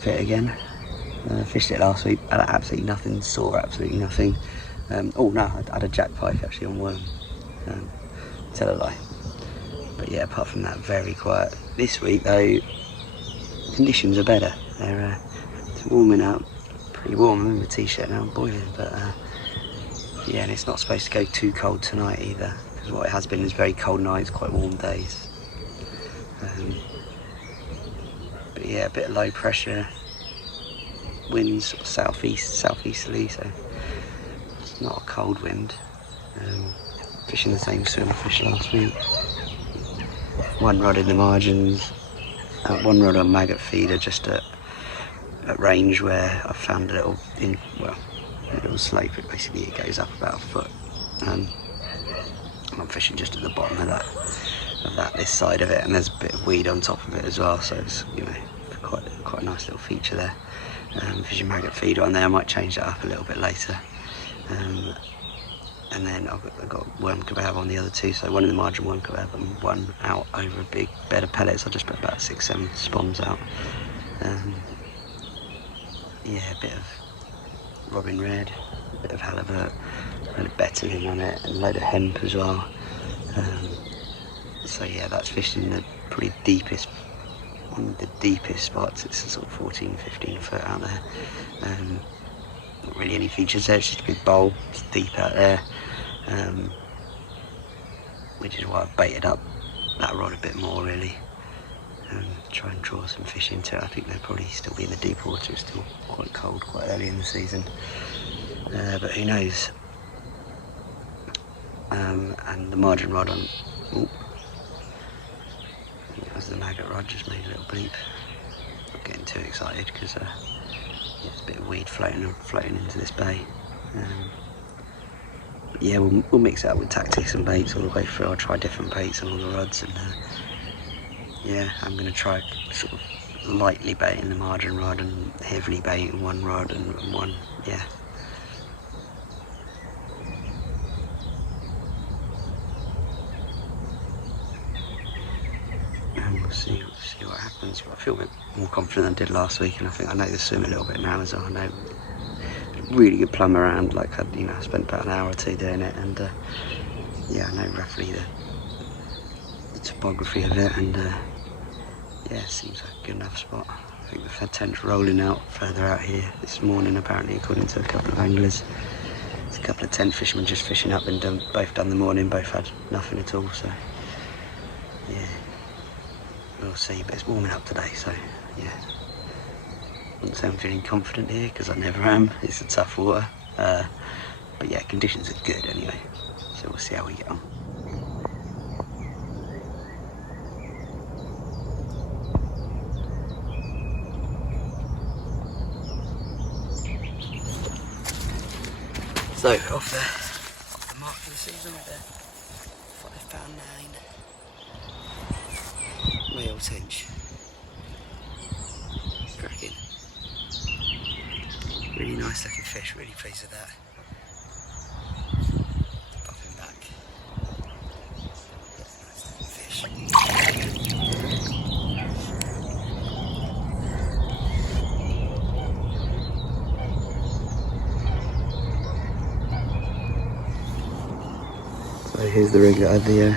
fit again. Fished it last week, had absolutely nothing, saw absolutely nothing. Oh no, I had a jack pike actually on worm. Tell a lie. But yeah, apart from that, very quiet. This week though, conditions are better. It's warming up, pretty warm. I'm in my t-shirt now, I'm boiling, but yeah, and it's not supposed to go too cold tonight either, because what it has been is very cold nights, quite warm days. But yeah, a bit of low pressure, winds sort of southeasterly, so it's not a cold wind. Fishing the same swim I fished last week. One rod in the margins, one rod on maggot feeder, just at range where I found a little slope. Basically it goes up about a foot. I'm fishing just at the bottom of that this side of it, and there's a bit of weed on top of it as well, so it's quite a nice little feature there. Fishing maggot feeder on there. I might change that up a little bit later. And then I've got worm kebab on the other two, so one in the margin, one kebab, and one out over a big bed of pellets. I just put about 6-7 spoms out. Yeah, a bit of robin red, a bit of halibut, a load of betterling on it, and a load of hemp as well. So yeah, that's fishing the probably deepest, one of the deepest spots. It's a sort of 14-15 foot out there. Not really any features there, it's just a big bowl, it's deep out there. Which is why I've baited up that rod a bit more really. Try and draw some fish into it. I think they'll probably still be in the deep water, it's still quite cold, quite early in the season. But who knows. And the margin rod on, that was the maggot rod, just made a little bleep. Not getting too excited because there's a bit of weed floating into this bay. Yeah, we'll mix it up with tactics and baits all the way through. I'll try different baits on all the rods, and yeah, I'm going to try sort of lightly baiting the margin rod and heavily baiting one rod and one, yeah. And we'll see what happens. But I feel a bit more confident than I did last week, and I think I know the swim a little bit now as well. I know really good plumb around, like I spent about an hour or two doing it, and yeah, I know roughly the topography of it, and yeah, it seems like a good enough spot. I think we've had tench rolling out further out here this morning, apparently, according to a couple of anglers. There's a couple of tent fishermen just fishing up and both done the morning, both had nothing at all, so yeah, we'll see. But it's warming up today, so yeah. I wouldn't say I'm feeling confident here, because I never am. It's a tough water. But yeah, conditions are good anyway, so we'll see how we get on. So off the mark for the season with a £5.9 male tench. Cracking. Really nice looking fish, really pleased with that. Pop him back. Nice looking fish. So here's the rig that I had the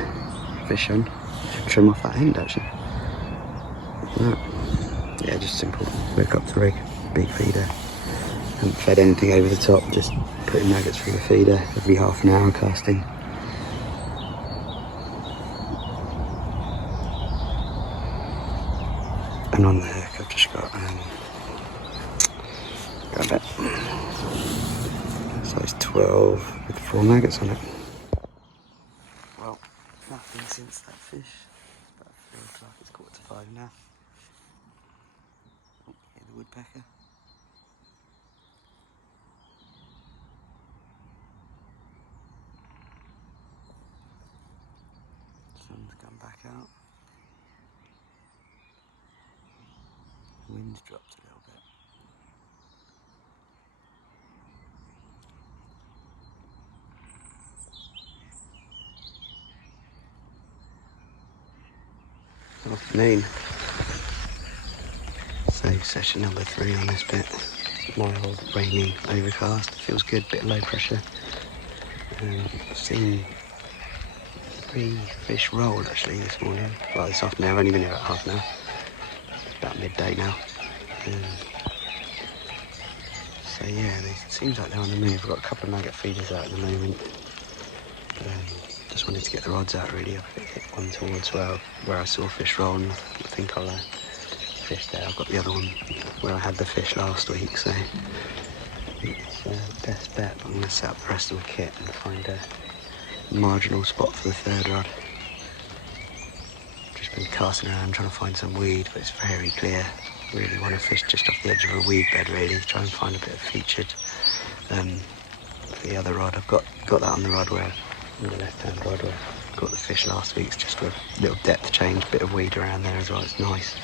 fish on. Trim off that end actually. Yeah, just simple. Hook up the rig, big feeder. Haven't fed anything over the top, just putting maggots through the feeder every half an hour casting. And on the hook I've just got grab it. Size 12 with 4 maggots on it. Well, nothing since that fish. It's about 3 o'clock, it's 4:45 now. Oh, here's the woodpecker. Sun's come back out. The wind's dropped a little bit. Afternoon. So So session number 3 on this bit. Mild, rainy, overcast. Feels good, bit of low pressure. Seen 3 fish rolled actually this morning. Well, this afternoon. I've only been here about half an hour. It's about midday now. So yeah, it seems like they're on the move. We've got a couple of maggot feeders out at the moment. Just wanted to get the rods out really. I've hit one towards where I saw fish roll, and I think I'll fish there. I've got the other one where I had the fish last week, so it's best bet. But I'm going to set up the rest of my kit and find a marginal spot for the 3rd rod. Just been casting around trying to find some weed, but it's very clear. Really want to fish just off the edge of a weed bed really, try and find a bit of featured. For the other rod, I've got that on the rod where, on the left hand rod where I got the fish last week. It's just a little depth change, bit of weed around there as well, it's nice.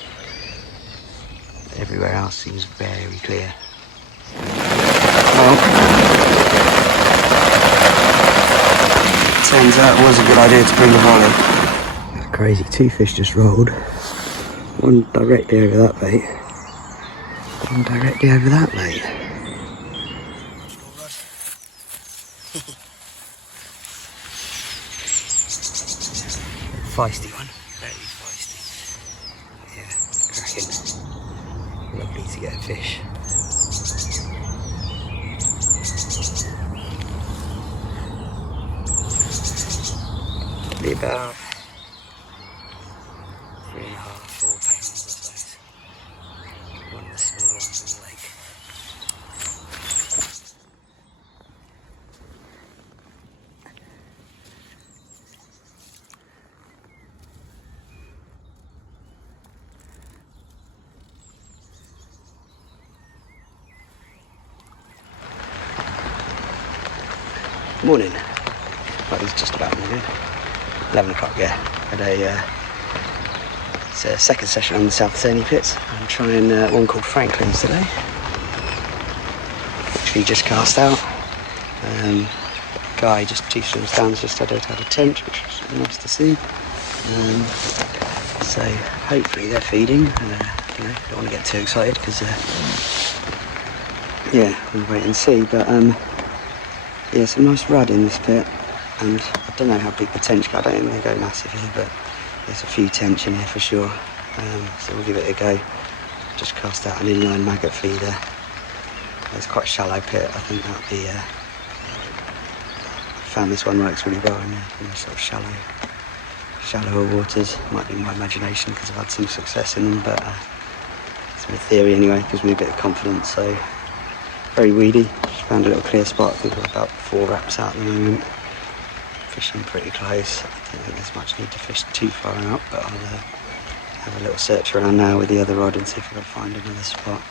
Everywhere else seems very clear. Well, turns out it was a good idea to bring the volley. That's crazy, 2 fish just rolled. One directly over that bait. One directly over that bait. Feisty one, very feisty. Yeah, cracking. Lovely to get a fish. Probably about 3.5, 4 pounds, I suppose. One of the smaller ones in the lake. Morning. Well, it's just about morning. 11 o'clock, yeah. Had it's a second session on the South Cerny pits. I'm trying one called Franklin's today, which we just cast out. Guy just 2 swims down, just had a tench, which was nice to see. So hopefully they're feeding. Don't want to get too excited because yeah, we'll wait and see. But yeah, some nice rudd in this pit, and I don't know how big the tench go. I don't think they go massive here, but there's a few tench in here for sure. So we'll give it a go. Just cast out an inline maggot feeder. It's quite a shallow pit. I think that'll be. I found this one works really well in sort of shallower waters. Might be my imagination because I've had some success in them, but it's my theory anyway. Gives me a bit of confidence. So very weedy. Just found a little clear spot. I think we're about 4 wraps out at the moment. Fishing pretty close. I don't think there's much need to fish too far out, but I'll have a little search around now with the other rod and see if I can find another spot.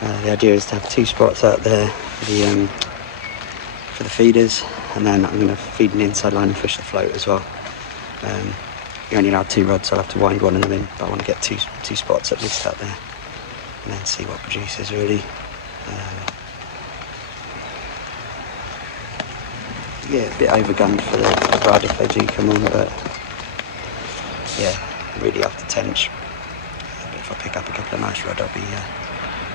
The idea is to have 2 spots out there for the feeders, and then I'm going to feed an inside line and fish the float as well. You're only allowed 2 rods, so I'll have to wind one of them in, but I want to get two spots at least out there and then see what produces really. Yeah, a bit overgunned for the rod if they do come on, but yeah, really after tench. But if I pick up a couple of nice rod,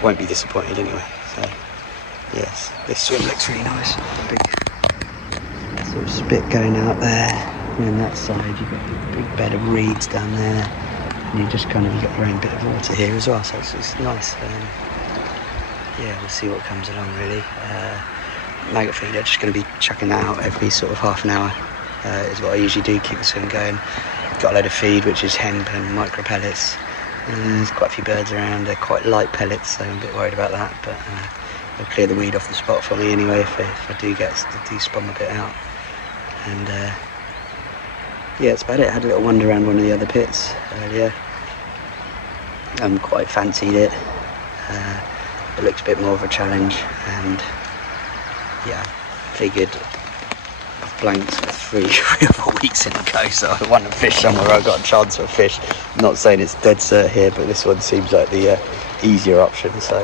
won't be disappointed anyway. So yes, this swim looks really nice. Big sort of spit going out there, and then that side you've got a big bed of reeds down there, and you just kind of got your own bit of water here as well. So it's nice. Yeah, we'll see what comes along really. Maggot feeder, just going to be chucking that out every sort of half an hour is what I usually do, keep the swim going. Got a load of feed which is hemp and micro pellets. There's quite a few birds around, they're quite light pellets, so I'm a bit worried about that, but they'll clear the weed off the spot for me anyway if I do spum a bit out. And yeah, that's about it. I had a little wander around one of the other pits earlier. Quite fancied it. It looks a bit more of a challenge, and yeah, figured I've blanked 3 or 4 weeks in a go, so I want to fish somewhere I got a chance of a fish. I'm not saying it's dead cert here, but this one seems like the easier option, so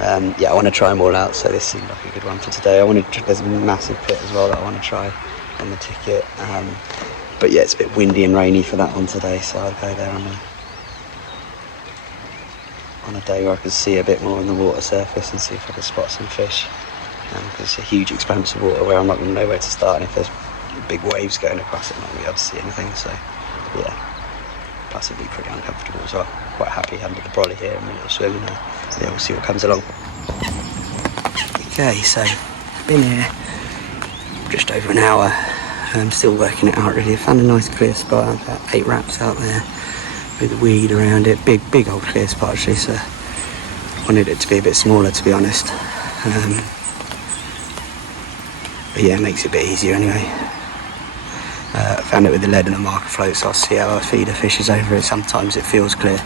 yeah, I want to try them all out, so this seemed like a good one for today. There's a massive pit as well that I want to try on the ticket, but yeah, it's a bit windy and rainy for that one today, so I'll go there on on a day where I could see a bit more on the water surface and see if I could spot some fish. Because it's a huge expanse of water where I'm not going to know where to start, and if there's big waves going across it, I'm not going to be able to see anything. So yeah, plus it'd be pretty uncomfortable as well. Quite happy under the brolly here and a little swim, and yeah, we'll see what comes along. Okay, so been here just over an hour. I'm still working it out really. I found a nice clear spot, about 8 wraps out there with the weed around it. Big old clear spot actually, so I wanted it to be a bit smaller, to be honest. But yeah, it makes it a bit easier anyway. I found it with the lead and the marker float, so I'll see how I feed the fishes over it. Sometimes it feels clear.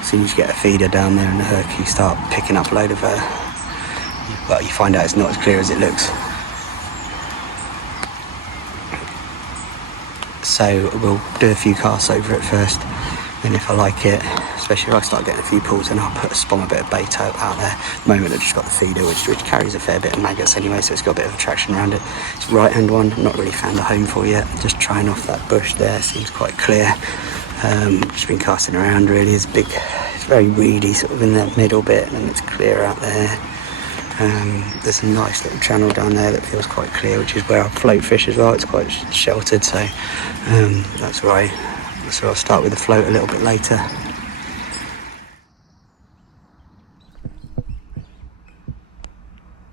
As soon as you get a feeder down there and the hook, you start picking up a load of well, you find out it's not as clear as it looks. So we'll do a few casts over it first, and if I like it, especially if I start getting a few pulls, then I'll spawn a bit of bait out there. At the moment I've just got the feeder, which carries a fair bit of maggots anyway, so it's got a bit of attraction around it. It's a right hand one, I've not really found a home for yet. Just trying off that bush there, seems quite clear. Just been casting around really. It's big, it's very reedy sort of in that middle bit, and it's clear out there. There's a nice little channel down there that feels quite clear, which is where I float fish as well. It's quite sheltered, so that's right. So I'll start with the float a little bit later.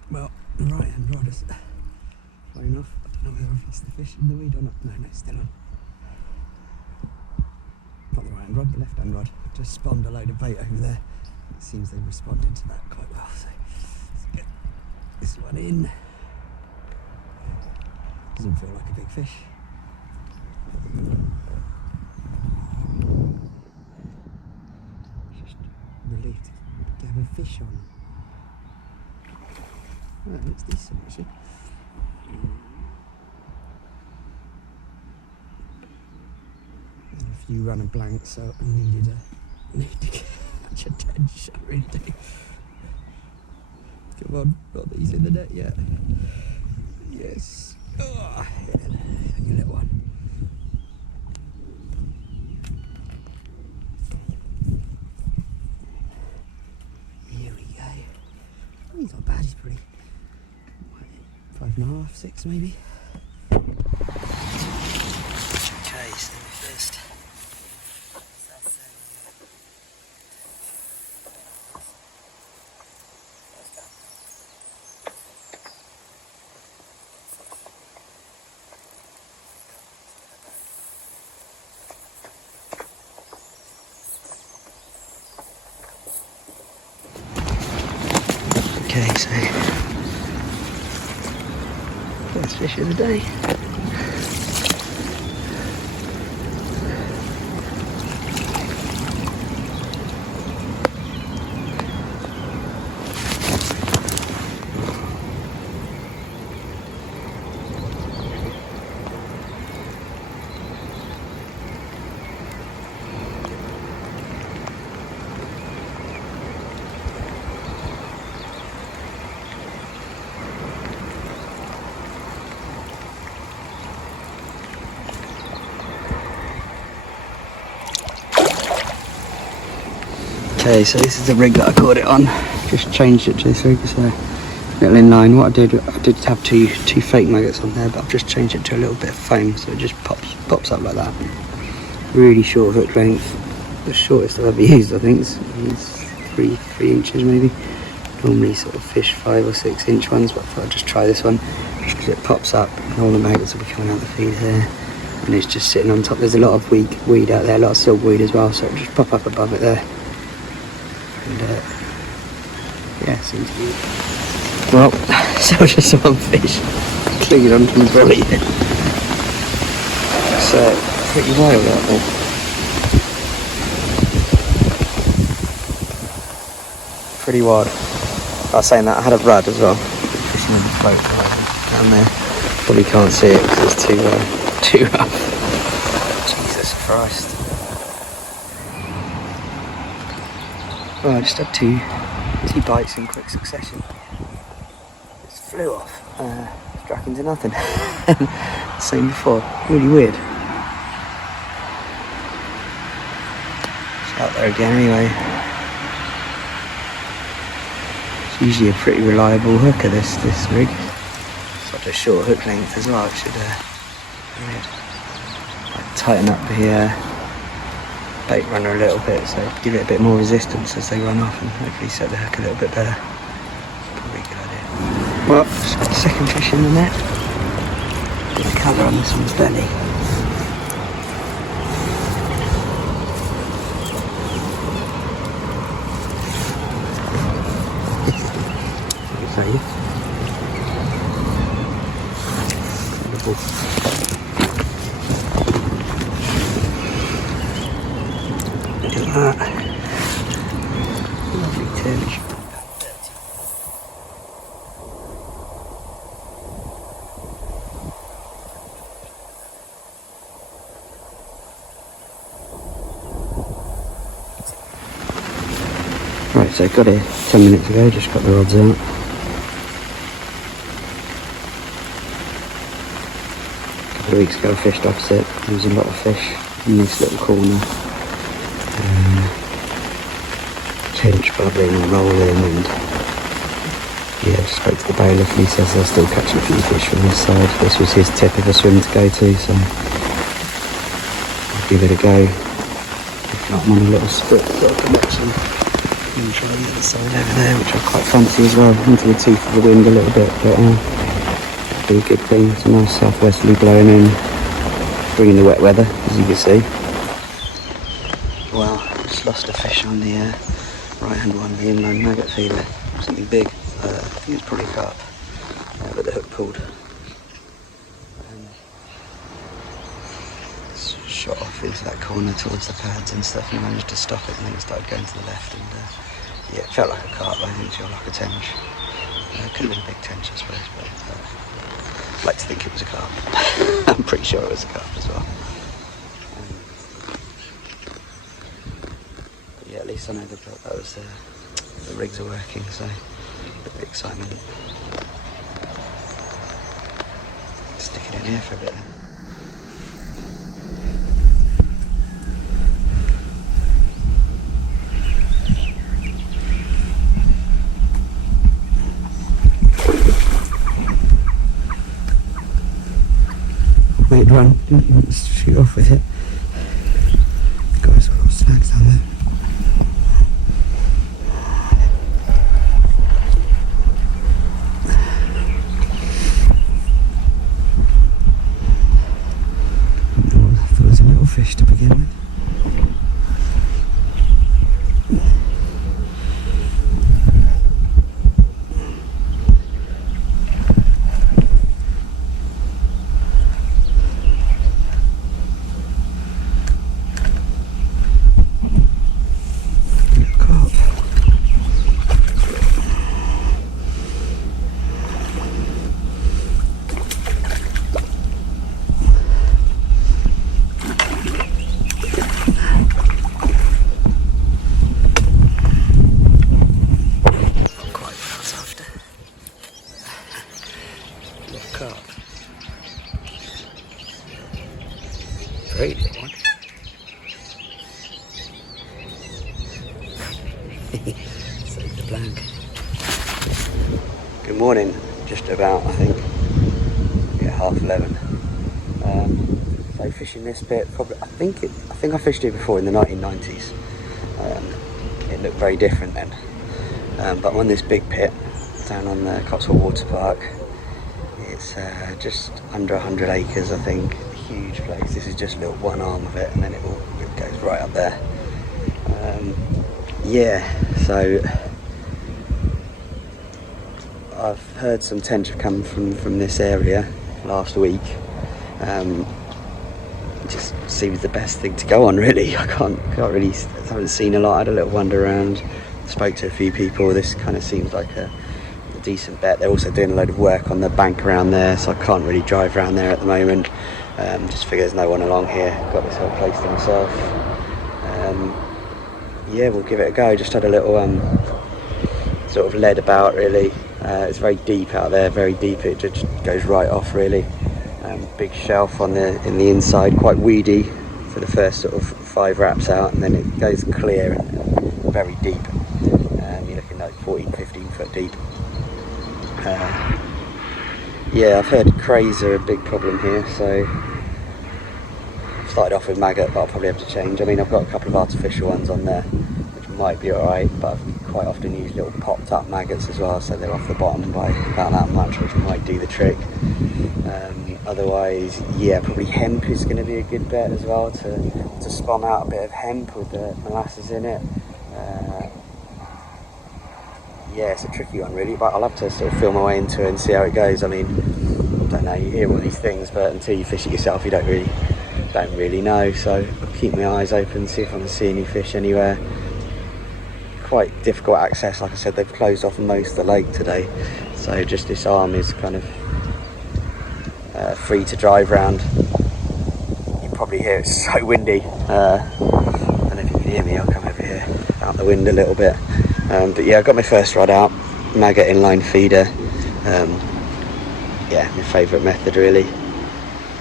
Well, the right hand rod is far enough. I don't know whether I've lost the fish in the weed or not. No, it's still on. Not the right hand rod, the left hand rod. Just spawned a load of bait over there. It seems they've responded to that quite well. So let's get this one in. Doesn't feel like a big fish. Just relieved to have a fish on. Oh, it looks decent actually. And a few runner blanks, so I need to catch a 10 shot, really do. Come on, not that he's in the net yet. Yes. Oh, yeah, a little one. Here we go. Oh, he's not bad, he's pretty. 5.5, 6 maybe. Okay, so the first. Okay, so first fish of the day. Okay, so this is the rig that I caught it on. Just changed it to this rig, so little inline. What I did have two fake maggots on there, but I've just changed it to a little bit of foam, so it just pops up like that. Really short hook length, the shortest I've ever used, I think. It's 3 inches maybe. Normally sort of fish 5 or 6 inch ones, but I thought I'd just try this one, just because it pops up and all the maggots will be coming out the feed here. And it's just sitting on top. There's a lot of weed out there, a lot of silkweed as well, so it'll just pop up above it there. And yeah, seems to be. Well, so just one fish clinging onto the brolly. It's pretty wild out there. Pretty wild. I was saying that I had a rudd as well. Fishing on the float down there. Probably can't see it because it's too rough. Jesus Christ. Well, I just had two bites in quick succession. Just flew off, struck into nothing. Same before, really weird. It's out there again anyway. usually a pretty reliable hooker, this rig. It's got a short hook length as well. It should like, tighten up the bait runner a little bit, so give it a bit more resistance as they run off, and hopefully set the hook a little bit better. Probably a good idea. Well, just got the second fish in the net. Good colour on this one's belly. Look at that. Lovely tinge. Right, so got here 10 minutes ago, just got the rods out. A couple of weeks ago I fished opposite. There was a lot of fish in this little corner. Tench bubbling and rolling, and yeah, just spoke to the bailiff and he says they're still catching a few fish from this side. This was his tip of a swim to go to, so I'll give it a go. If not, I'm on a little split, so I can watch them and try the other side over there, which I quite fancy as well, into the teeth of the wind a little bit, but it'll be a good thing. It's a nice southwesterly blowing in, bringing the wet weather, as you can see. Well, just lost a fish on the right hand one, the inland maggot feeder, something big. I think it's probably carp, but the hook pulled. Shot off into that corner towards the pads and stuff, and I managed to stop it, and then it started going to the left, and yeah, it felt like a carp, but I didn't feel like a tench. Could have been a big tench, I suppose, but I'd like to think it was a carp. I'm pretty sure it was a carp as well. Yeah, at least I know that was the rigs are working, so a bit of excitement. Stick it in here for a bit then. Made run, didn't want to shoot off with it. The guy's got a lot of snags down there. Fish to begin with. Great one. Save the blank. Good morning. Just about, I think, yeah, 11:30. So fishing this bit, probably. I think I fished it before in the 1990s. It looked very different then. But on this big pit down on the Cotswold Water Park, it's just under 100 acres, I think. Huge place. This is just a little one arm of it, and then it goes right up there. Yeah, so I've heard some tench have come from this area last week. It just seems the best thing to go on, really. I haven't seen a lot. I had a little wander around, spoke to a few people. This kind of seems like a decent bet. They're also doing a load of work on the bank around there, so I can't really drive around there at the moment. Just figure there's no one along here. Got this whole place to myself. Yeah, we'll give it a go. Just had a little sort of led about, really. It's very deep out there, very deep. It just goes right off, really. Big shelf in the inside, quite weedy for the first sort of 5 wraps out, and then it goes clear and very deep. You're looking like 14, 15 foot deep. Yeah, I've heard crays are a big problem here, so I've started off with maggot, but I'll probably have to change. I mean, I've got a couple of artificial ones on there, which might be alright, but I've quite often use little popped up maggots as well, so they're off the bottom by about that much, which might do the trick. Otherwise, yeah, probably hemp is going to be a good bet as well, to spom out a bit of hemp with the molasses in it. Yeah, it's a tricky one really, but I'll have to sort of feel my way into it and see how it goes. I mean, I don't know, you hear all these things, but until you fish it yourself, you don't really know. So I'll keep my eyes open, see if I can see any fish anywhere. Quite difficult access, like I said, they've closed off most of the lake today, so just this arm is kind of free to drive round. You probably hear it's so windy. I don't know if you can hear me, I'll come over here out the wind a little bit. But yeah, I got my first rod out, maggot inline feeder. Yeah, my favourite method really.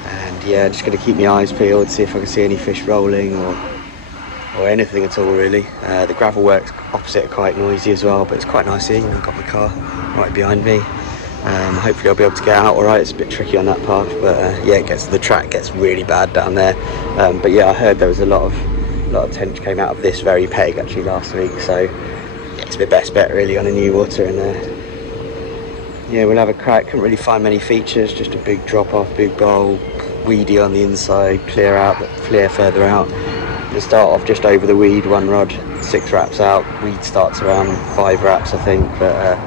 And yeah, just going to keep my eyes peeled, see if I can see any fish rolling or anything at all really. The gravel works opposite are quite noisy as well, but it's quite nice here. You know, I've got my car right behind me. Hopefully I'll be able to get out alright. It's a bit tricky on that path, but yeah, the track gets really bad down there. But yeah, I heard there was a lot of tench came out of this very peg actually last week, so yeah, it's my best bet really on a new water in there. Yeah, we'll have a crack. Couldn't really find many features, just a big drop off, big bowl, weedy on the inside, clear further out. We'll start off just over the weed, 1 rod, 6 wraps out. Weed starts around 5 wraps I think, but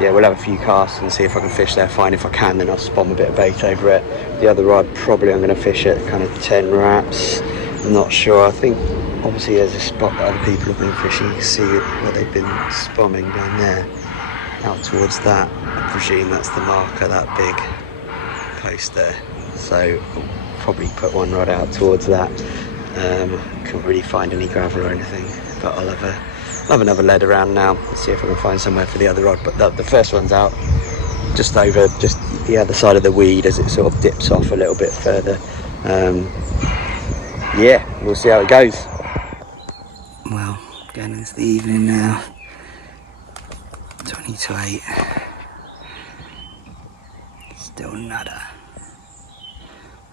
yeah, we'll have a few casts and see if I can fish there. Fine, if I can, then I'll spom a bit of bait over it. The other rod, probably I'm going to fish at kind of 10 wraps. I'm not sure. I think obviously there's a spot that other people have been fishing. You can see it where they've been spomming down there, out towards that. I presume that's the marker, that big post there. So I'll probably put 1 rod out towards that. Couldn't really find any gravel or anything, but I'll have another lead around now and see if I can find somewhere for the other rod. But the first one's out just over just the other side of the weed as it sort of dips off a little bit further. Yeah, we'll see how it goes. Well, going into the evening now, 20 to 8, still nada.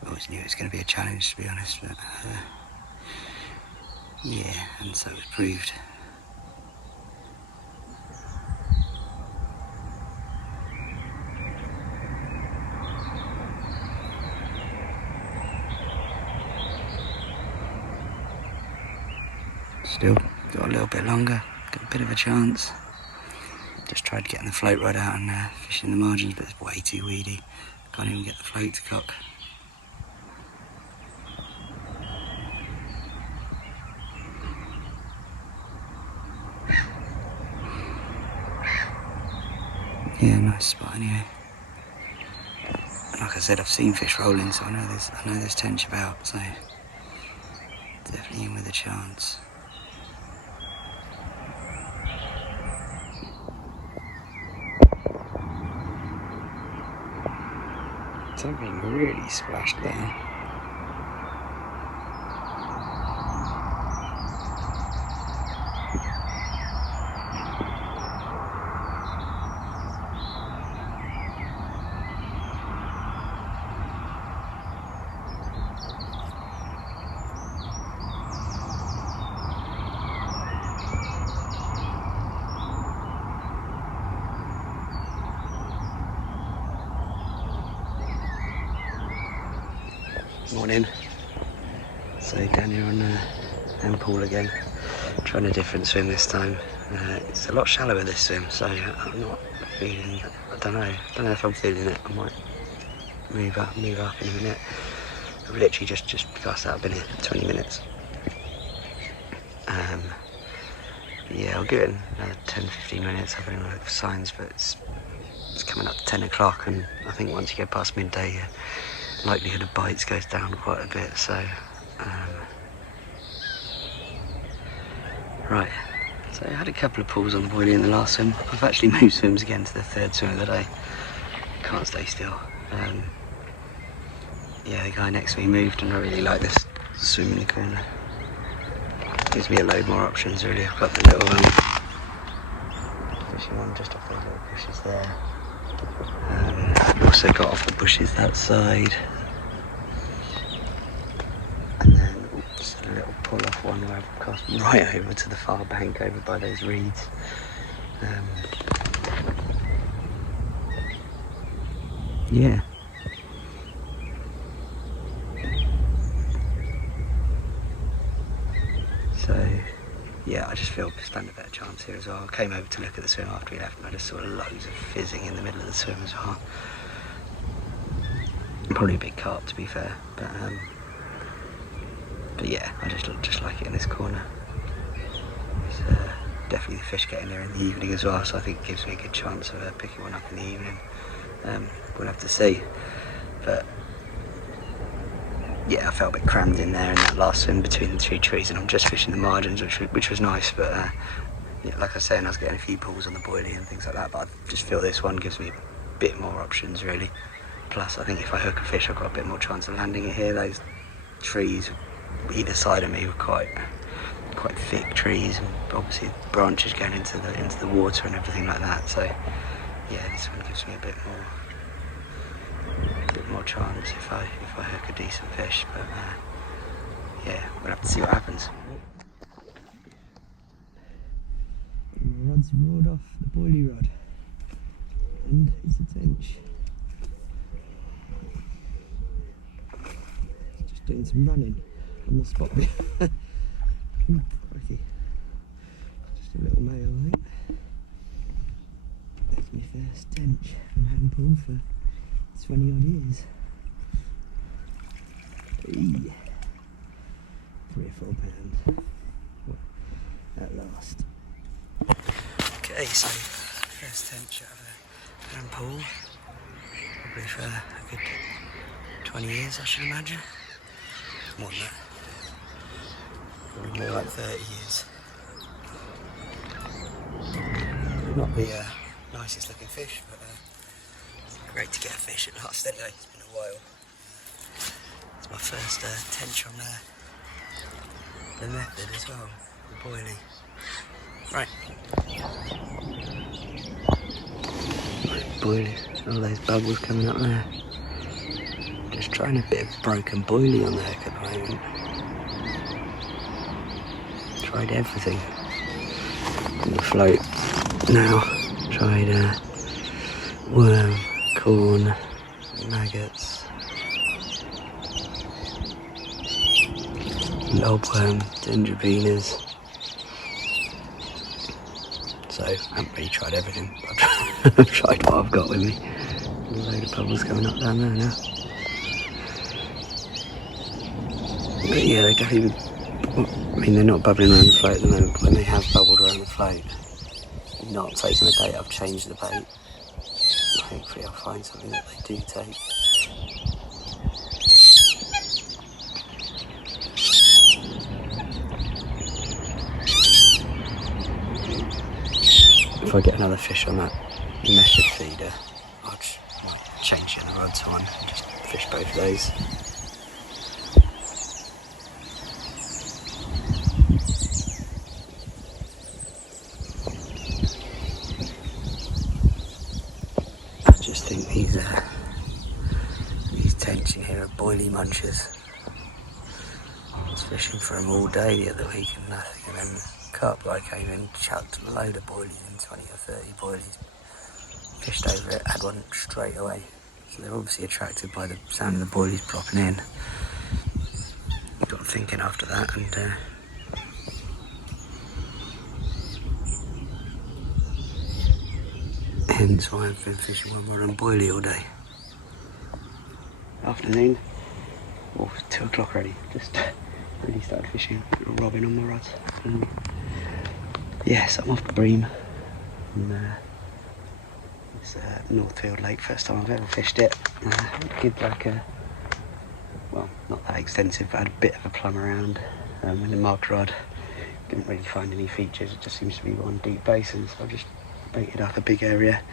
I always knew it was going to be a challenge, to be honest, but yeah, and so it was proved. Still got a little bit longer, got a bit of a chance. Just tried getting the float rod out and fishing the margins, but it's way too weedy. Can't even get the float to cock. Yeah, nice spot anyway. And like I said, I've seen fish rolling, so I know there's tench about, so definitely in with a chance. Something really splashed there. Morning. So down here on M pool again, trying a different swim this time. It's a lot shallower this swim, so I'm not feeling. I don't know if I'm feeling it. I might move up in a minute. I've literally just cast out. I've been here 20 minutes. Yeah, I'll give it another 10-15 minutes. I've been looking for signs, but it's coming up to 10 o'clock, and I think once you get past midday, likelihood of bites goes down quite a bit. So right, so I had a couple of pulls on the boilie in the last swim. I've actually moved swims again to the 3rd swim of the day. Can't stay still. Yeah, the guy next to me moved, and I really like this swim in the corner. Gives me a load more options really. I've got the little fishing on just off those little bushes there. We also got off the bushes that side. And then just a little pull off one where I've cast right over to the far bank over by those reeds. Yeah. So, yeah, I just feel we stand a better chance here as well. I came over to look at the swim after we left and I just saw loads of fizzing in the middle of the swim as well. Probably a big carp to be fair, but yeah, I just like it in this corner. It's definitely the fish getting there in the evening as well, so I think it gives me a good chance of picking one up in the evening. We'll have to see, but yeah, I felt a bit crammed in there in that last swim between the two trees, and I'm just fishing the margins, which was nice, but yeah, like I was saying, I was getting a few pulls on the boilie and things like that, but I just feel this one gives me a bit more options really. Plus, I think if I hook a fish, I've got a bit more chance of landing it here. Those trees either side of me were quite thick trees, and obviously branches going into the water and everything like that. So yeah, this one gives me a bit more chance if I hook a decent fish. But yeah, we'll have to see what happens. The rod's roared off the boilie rod, and it's a tench. Just doing some running on the spot. Crikey. Just a little male, I think. That's my first tench from having pulled for 20 odd years. Hey. 3 or 4 pounds. At last. Okay, so first tench out of a hand pull. Probably for a good 20 years, I should imagine. More than that. Probably more like 30 years. Not the nicest looking fish, but great to get a fish at last anyway. It's been a while. It's my first tench on the method as well, the boilie. Right. Boilie, all those bubbles coming up there. Just trying a bit of broken boilie on the hook at the moment. Tried everything on the float now. Tried worm, corn, maggots, lobworm, dendrobenas. So I haven't really tried everything. I've tried what I've got with me. A load of bubbles coming up down there now. But yeah, they definitely, I mean, they're not bubbling around the float at the moment, but when they have bubbled around the float, not taking the bait, I've changed the bait. Hopefully I'll find something that they do take. If I get another fish on that method feeder, I'll change the other rods on and just fish both of those. I just think these tench in here are boilie munchers. I was fishing for them all day the other week and nothing, and then the carp guy came in, chucked a load of boilies in, 20 or 30 boilies, fished over it, had one straight away. So they're obviously attracted by the sound of the boilies plopping in. Got thinking after that, and hence why I've been fishing one rod on boilie all day. Afternoon, oh, it's 2 o'clock already, just really started fishing, little robbing on my rods. Yes, I'm off the Bream. It's Northfield Lake, first time I've ever fished it. Did like well, not that extensive, but I had a bit of a plumb around with the marked rod. Didn't really find any features, it just seems to be one deep basin, so I just baited up a big area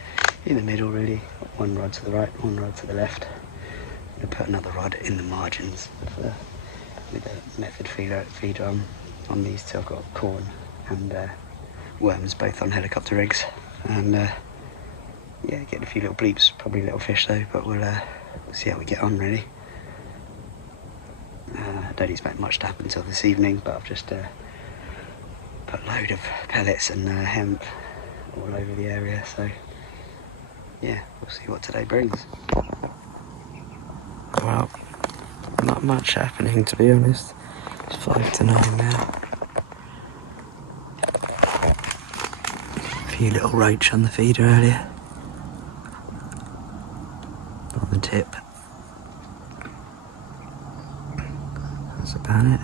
in the middle really. Got one rod to the right, one rod to the left. I'm gonna put another rod in the margins with a method feeder on these two. I've got corn and worms, both on helicopter rigs. and yeah, getting a few little bleeps, probably little fish though, but we'll see how we get on really. I don't expect much to happen until this evening, but I've just put a load of pellets and hemp all over the area, so yeah, we'll see what today brings. Well, not much happening to be honest. It's 5 to 9 now. A few little roach on the feeder earlier. On the tip. That's about it.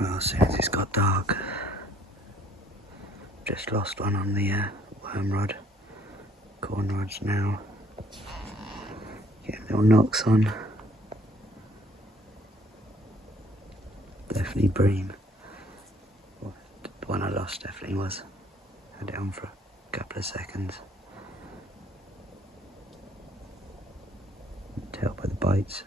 Well, as soon as it's got dark, just lost one on the worm rod. Corn rods now. Getting little knocks on. Definitely bream. The one I lost definitely was. Had it on for a couple of seconds. Tell by the bites.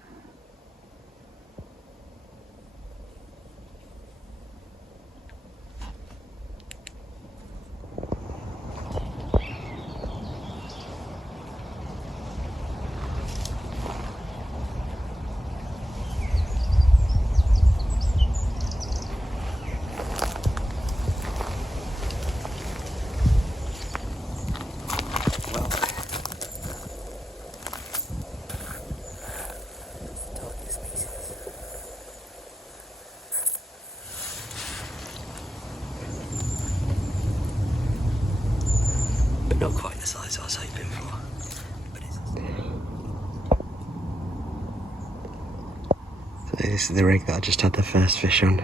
Not quite the size I was hoping for, but so this is the rig that I just had the first fish on.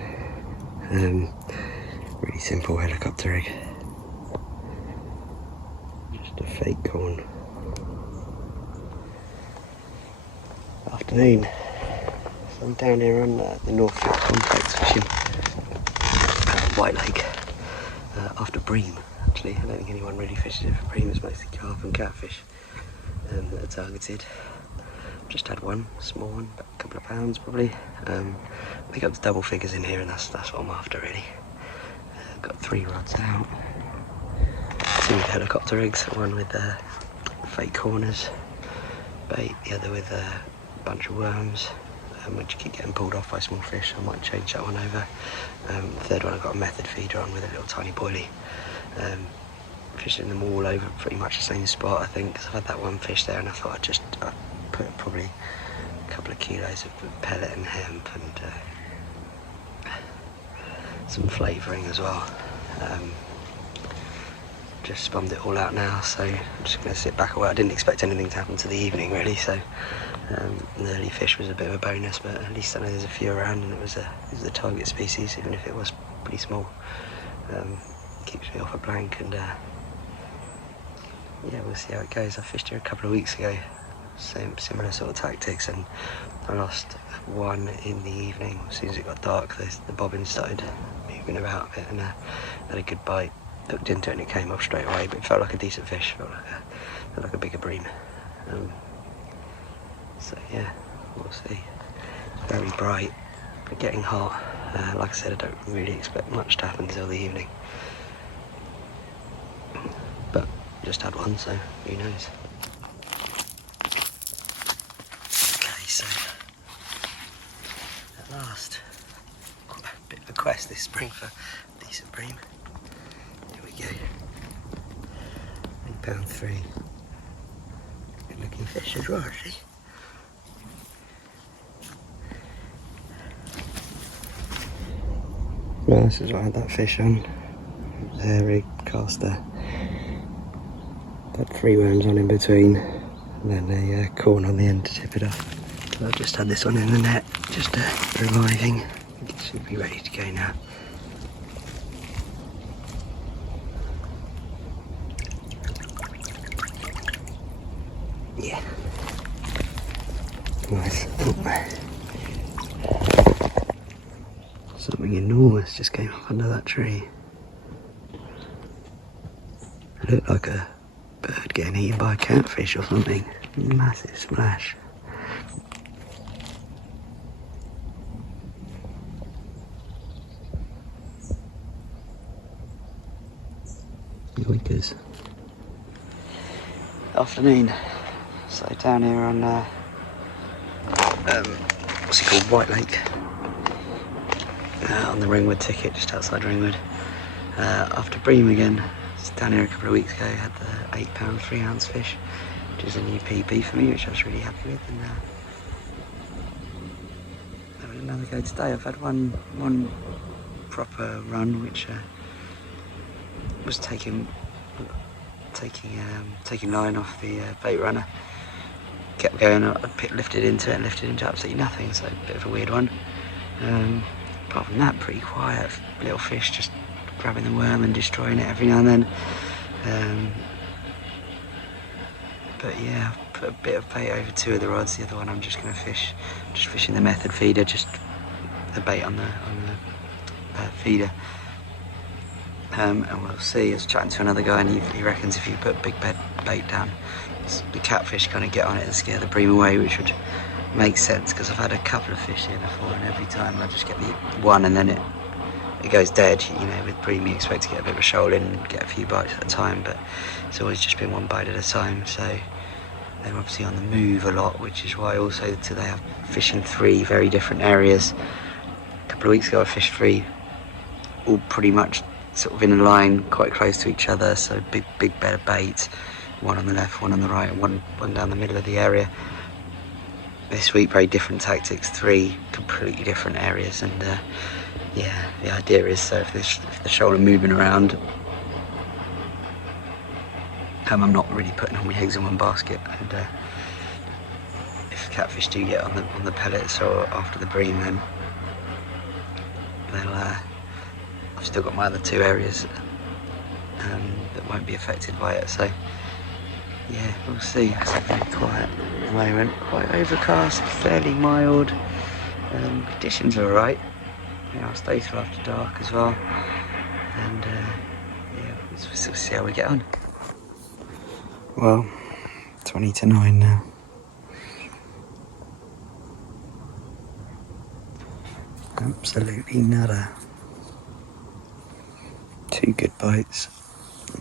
Really simple helicopter rig. Just a fake corn. Afternoon. So I'm down here on the Northfield complex fishing White Lake after bream. Actually, I don't think anyone really fishes it for bream. It's mostly carp and catfish that are targeted. Just had one, small one, about a couple of pounds probably. Pick up the double figures in here, and that's what I'm after really. Got 3 rods out. 2 with helicopter rigs, one with fake corners bait, the other with a bunch of worms, which keep getting pulled off by small fish. I might change that one over. The third one I've got a method feeder on with a little tiny boilie. Fishing them all over pretty much the same spot, I think, because I've had that one fish there and I thought I'd put probably a couple of kilos of pellet and hemp and some flavouring as well. Just spummed it all out now, so I'm just going to sit back away. I didn't expect anything to happen to the evening really, so the early fish was a bit of a bonus, but at least I know there's a few around and it was the target species, even if it was pretty small. Keeps me off a blank, and yeah, we'll see how it goes. I fished here a couple of weeks ago, similar sort of tactics, and I lost one in the evening. As soon as it got dark, the bobbin started moving about a bit, and had a good bite. Looked into it and it came off straight away, but it felt like a decent fish, felt like a bigger bream. So yeah, we'll see. It's very bright, but getting hot. Like I said, I don't really expect much to happen until the evening. But just had one, so who knows. Okay, so at last, quite a bit of a quest this spring for decent bream. Here we go. £8.3. Good looking fish as well, actually. Well, this is what I had that fish on. There, rig, caster. Put 3 worms on in between, and then a corn on the end to tip it off. So I've just had this one in the net, just reviving. It should be ready to go now. Yeah. Nice. Something enormous just came up under that tree. It looked like a bird getting eaten by a catfish or something. Massive splash. Yoikers. Afternoon. So down here on what's it called, White Lake, on the Ringwood ticket, just outside Ringwood. After bream again. Just down here a couple of weeks ago, had the £8 3-ounce fish, which is a new PB for me, which I was really happy with. And having another go today. I've had one proper run, which was taking line off the bait runner. Kept going, lifted into it and lifted into absolutely nothing, so a bit of a weird one. Apart from that, pretty quiet, little fish just grabbing the worm and destroying it every now and then. But yeah, I've put a bit of bait over 2 of the rods. The other one I'm just going to fish, just fishing the method feeder, just the bait on the feeder. And we'll see. I was chatting to another guy, and he reckons if you put big bait down, the catfish kind of get on it and scare the bream away, which would make sense, because I've had a couple of fish here before, and every time I just get the one and then it goes dead. You know, with bream you expect to get a bit of a shoal in and get a few bites at a time, but it's always just been one bite at a time. So they're obviously on the move a lot, which is why also today I'm fishing 3 very different areas. A couple of weeks ago I fished 3, all pretty much sort of in a line, quite close to each other, so big bed of bait, one on the left, one on the right, and one down the middle of the area. This week, very different tactics, 3 completely different areas, and yeah, the idea is, so if the shoal are moving around, I'm not really putting all my eggs in one basket, and if catfish do get on the pellets or after the bream, then I've still got my other 2 areas that won't be affected by it. So yeah, we'll see. It's very quiet at the moment, quite overcast, fairly mild. Conditions are alright. I'll stay till after dark as well, and yeah, we'll see how we get on. Well, 20 to 9 now. Absolutely nada. 2 good bites,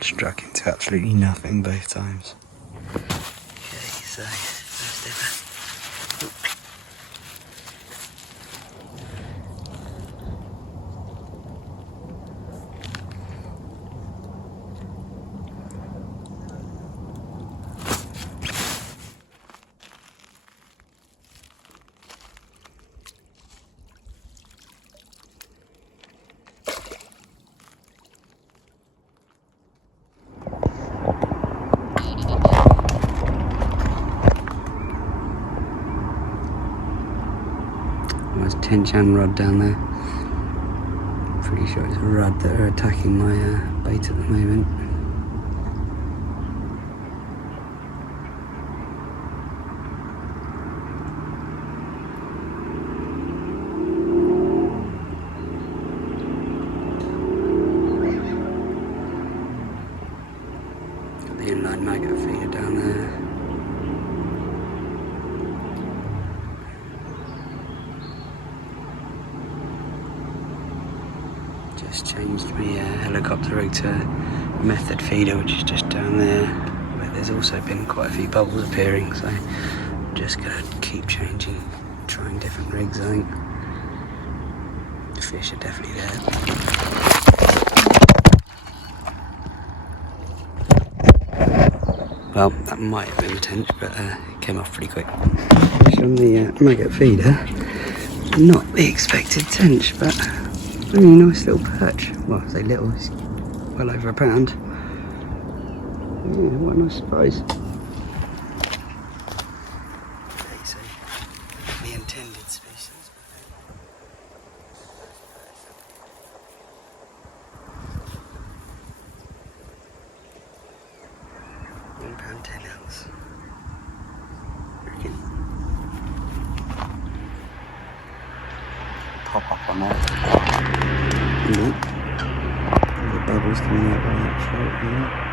struck into absolutely nothing both times. Okay, so first ever. Nice 10-chan rod down there. Pretty sure it's a rod that are attacking my bait at the moment. Got the inline maggot feeder down there. Just changed my helicopter rig to method feeder, which is just down there, where there's also been quite a few bubbles appearing, so I'm just gonna keep changing, trying different rigs. I think the fish are definitely there. Well, that might have been the tench, but it came off pretty quick. On the maggot feeder, not the expected tench, but really nice little perch. Well, I say little, it's well over £1. Yeah, what a nice surprise. Okay, so the intended species. £1 10-ounce. Reckon. Pop up on that. The bubbles coming out right through it.